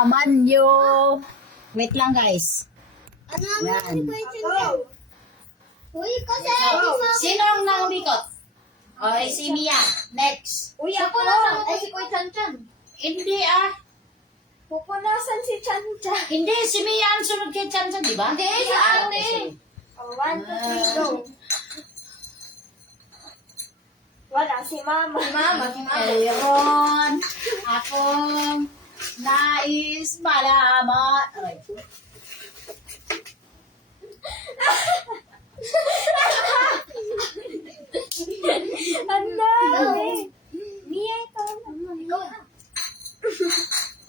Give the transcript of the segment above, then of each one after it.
malaman nyo. Wait lang guys. Ano Yan. Uy, kasi Sino ang nakabikot? Okay, si Mia. Next. Uy, ako na ay si Kuya Chan Chan. Hindi ah. Pupunasan si Chan Chan. Hindi, si Mia ang sunod kay Chan Chan, di ba? Hindi, sa atin. Oh, 1, 2, 3, go. Wala, si Mama. Si Mama. Mayroon akong nais malaman. Aray. Ang dami. Mia, ikaw na. Ikaw na.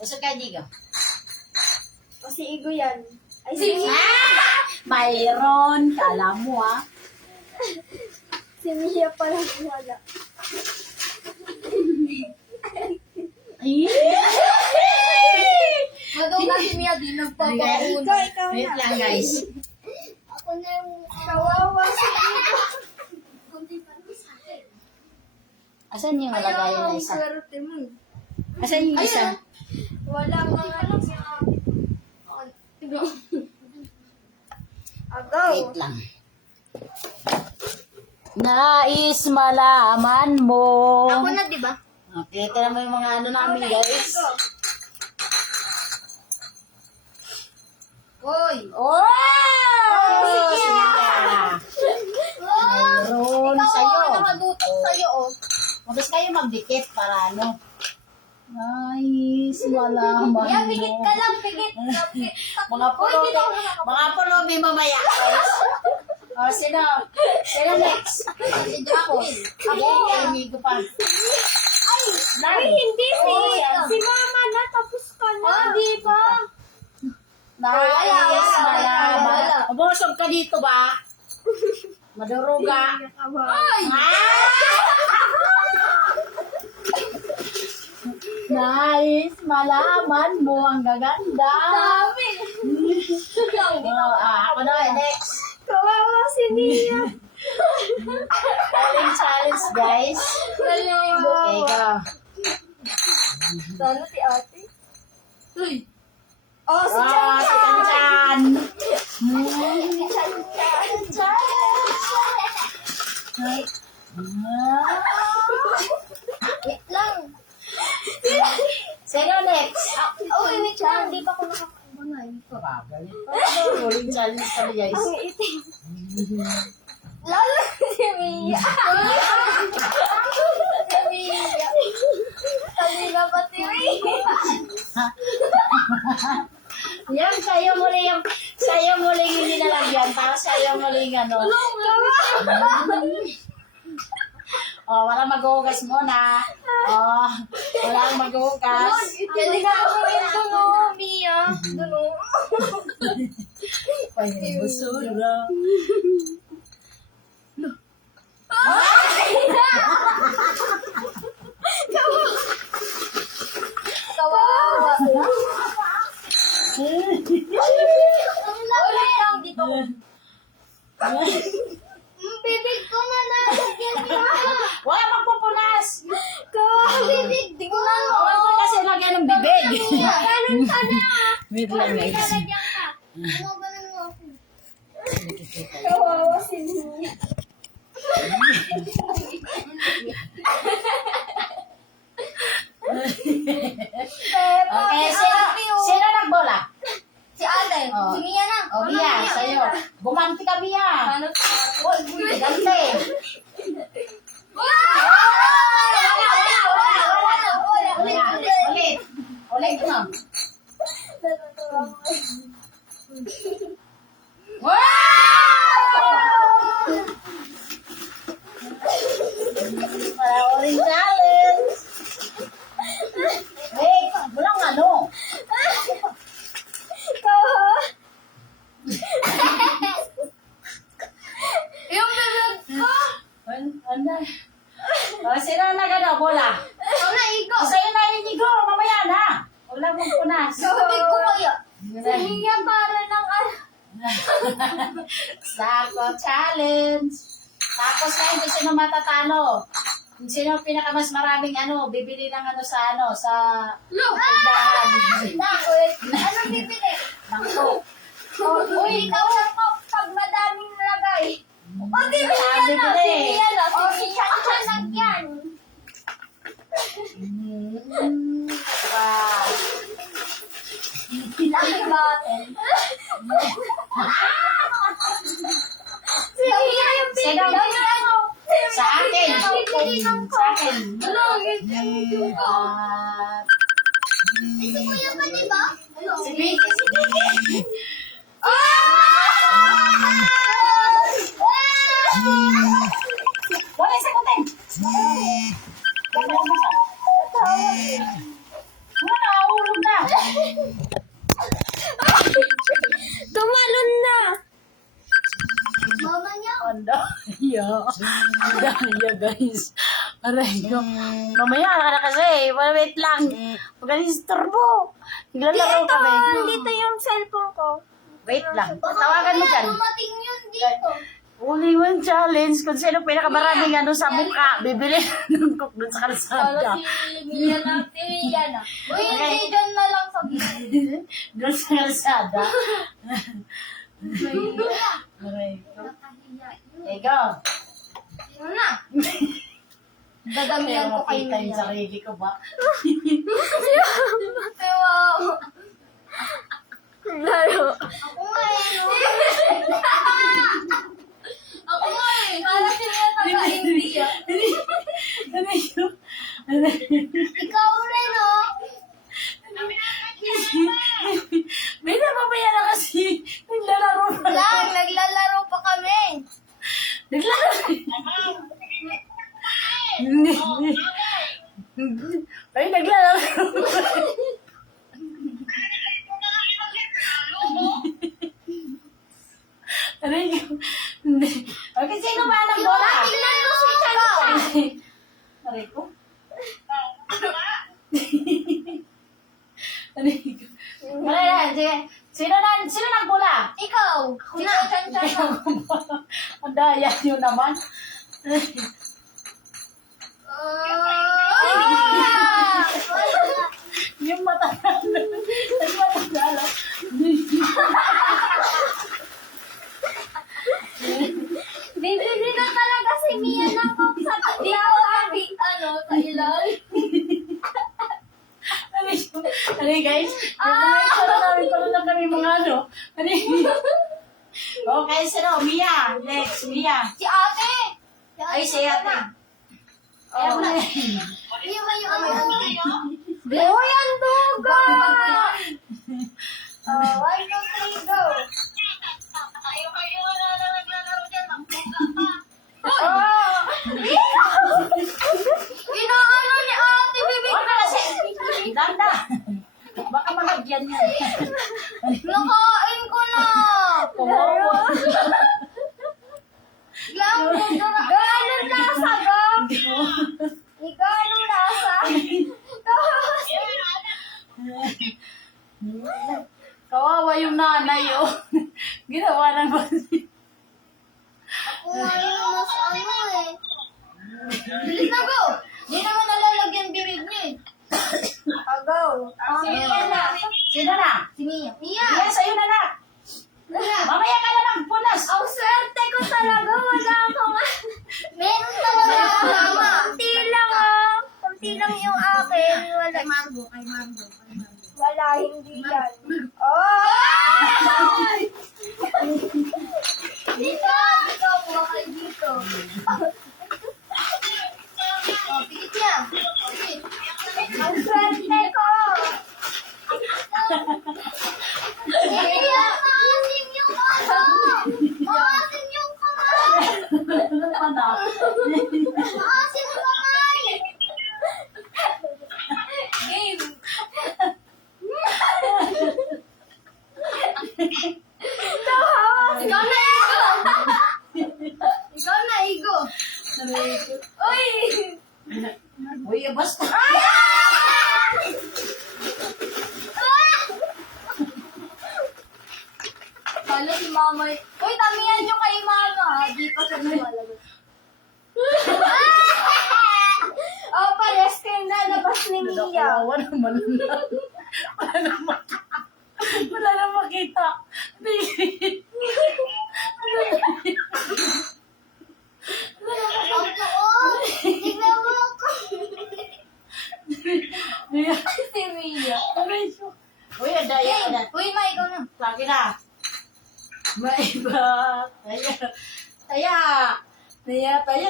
Usog ka, Digo. O si Igo yan. Ay, si Mia. Mayroon, kala mo ah. Si Mia pala wala. Ay. Magaw na si Mia, di nagpapauna. Ikaw na. Wait lang guys. Ako na yung kawawa si Igo. Asan yung lagayan na isa? swerte mo. Asan yung isa? Wala kang ano siya. Agaw. Wait lang. Nais malaman mo. Ako na, di ba? Okay, ito naman yung mga ano namin guys. Hoy! Oh! Sige. Sige. Mayroon sa'yo. Nakadutok sa'yo, oh. Mabas kayo magdikit para ano. Nais malaman Yan, pikit mo. ka lang, pikit. Mga pulobi mamaya guys. O, sino? Sino next? Si Dracos. Ako, inigo pa. Ay, hindi si, Oo, yan. si Mama na, tapos ka na. Oh, di ba? Nais malaman. Wala. Mabusog ka dito ba? Maduruga. Ay! Nais malaman mo ang gaganda. Dami! Ako na, next. Kawawa si Mia. Challenge guys. Naligo. Okay, go. Sana si ate. Uy! Oh, si Ah, Chan si Chan! Kanchan. Si Chan Chan! Wait lang. Sino next? Oh, wait lang. Di pa ako nakakabanay. Rolling challenge kami guys. Ang itim. Lalo si Mia. Si Mia. Sabi na pa si Mia. Yan, sayo muli yung nilalagyan. Tapos sayo muli yung ano. Oh, walang maghuhugas muna. Oh, walang maghuhugas. Hindi ka ako ito, no, Mia. Duno. Pwede busura. Kawawa. Ulit lang dito. Bibig ko na nalagyan niya. Wala magpupunas. Kawawa, bibig. Tingnan mo. Wala ko kasi lagyan ng bibig. Ganun ka na. Wait lang guys. Nalagyan ka. Ano ba nang ako? Kawawa si Mia. Okay, sino nagbola? Si Ate. Oh. Si Mia na. Oh, Mia, sa'yo. Bumanti ka, Mia. Ano? Gante. Ulit. Ulit mo. Para uling challenge. Wait, walang ano. Yung bibig ko. Ano? Oh, sino na gano'n? Bola. Ikaw na, Igo. Sa'yo na inigo. Mamaya na. Wala mong punas. Yung bibig ko kaya. Si Mia para ng ano. Sako challenge. Tapos na hindi sino matatalo. Sino ang pinaka mas maraming bibili ng sa tindahan? Ano bibili? Nako. Uy, ikaw na po pag madaming lagay. O, bibili Saan yan na. bibili? Bibili yan na. O, si Chan-Chan yan. Wow. Lucky button. Sige, yung Sino? Sa akin. Bibili ng Sa akin. Si Kuya pa, di ba? Si Vicky. Wala sa kutin. Wala, nahulog na. Tumalon na! Mama niya. Ang daya. Ang daya, guys. Aray ko. Mamaya na kasi. Wait lang. Pag-istorbo. Naglalaro kami. Dito yung cellphone ko. Wait lang. Tawagan mo dyan. Dumating yun dito. Only one challenge. Kung sino pinakamaraming sa mukha, bibili ng cook dun sa kalsada. Mia na. Uy, hindi dyan na lang sa gilid. Dun sa kalsada. Aray ko. Ikaw. Sino na? Dadamihan ko kayo Makita yung niya. sarili ko ba? Laro. Ako nga Ako nga Para sila taga-India. Ikaw rin, oh. May napapaya na kasi. Naglalaro pa. Naglalaro pa kami. Naglalaro. Hindi. Ay, naglalaro. Aray ko. Hindi. Okay, sino ba ang bola? Tingnan mo si Chan-Chan. Aray ko. Aray ko. Aray, sige. Sino nagbola? Ikaw. Si Chan-Chan. Ang daya nyo naman. Yung matatalo. Yung matatalo. Bibili na talaga si Mia ng coke sa sa ilalim. Ano guys? Pala lang kami mga Okay, sino? Mia. Next, Mia. Si ate. Ay, si ate. Ayaw na. Yung may Uy, ang duga! 1, 2, 3, go! Inaano ni ate, bibig Wala kasi. Danda. Baka malagyan yan. Nakain ko na! Gano'ng lasa, ga? Gano'ng lasa? Kawawa yung nanay, oh. Ginawa ng Ako nga yung mas Bilis na, go! Hindi naman nalalagyan bibig niya eh. Go! Sino na? Sino na? Si Mia. Mia! Mia, sa'yo na na. Mamaya ka na ng punas. Ang swerte ko talaga. Wala akong... Meron talaga. Kunti lang Kunti lang yung akin. Wala. Kay Margo. Wala, hindi yan. Oh! Dito! Kuha kayo dito. Pikit niya. Ang swerte ko. Maasim yung Maasim yung kamay! Maasim kamay! Game! Ikaw na, Igo! Ikaw na, Igo! Uy! Uy, basta. Kala si mama. Uy, tamihan nyo kay mama. Di pa siya lumalabas. nilalabas ni Mia. Kawawa naman na. Wala na makita. Tignan mo ako. Mia. Si Mia. Aray ko. Uy, daya na. Uy, Ma, ikaw na. Lagi na. Maiba. Taya. Taya. Taya, taya.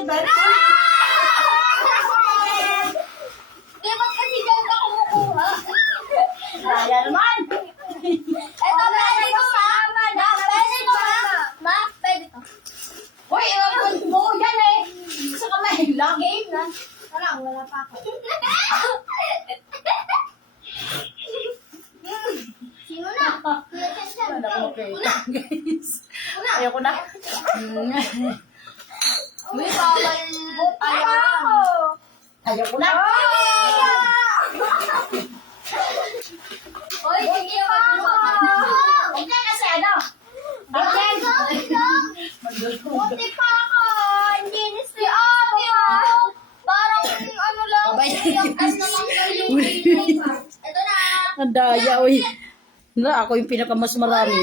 Di ba kasi dyan ka kumukuha? Taya naman. Ito, pwede ko ma. Ma, pwede ko ma. Ma, pwede ko. Uy, iwan mo yan eh. Sa kamay lang. Game na. Wala pa ako. Sino na? Kuya Chan Wala ko Chan. makita, guys. Una. Ayoko na. Uy, bawal. Ayoko. Ayoko na. Uy, sige pa ako. Hindi kasi ano. Ay, lang. Magdulog. Buti pa ako. Hindi na si ate mo. Parang ano lang. Babay. Yung ano lang daw yung Ito na. Ang daya, uy. Na, ako yung pinakamas marami.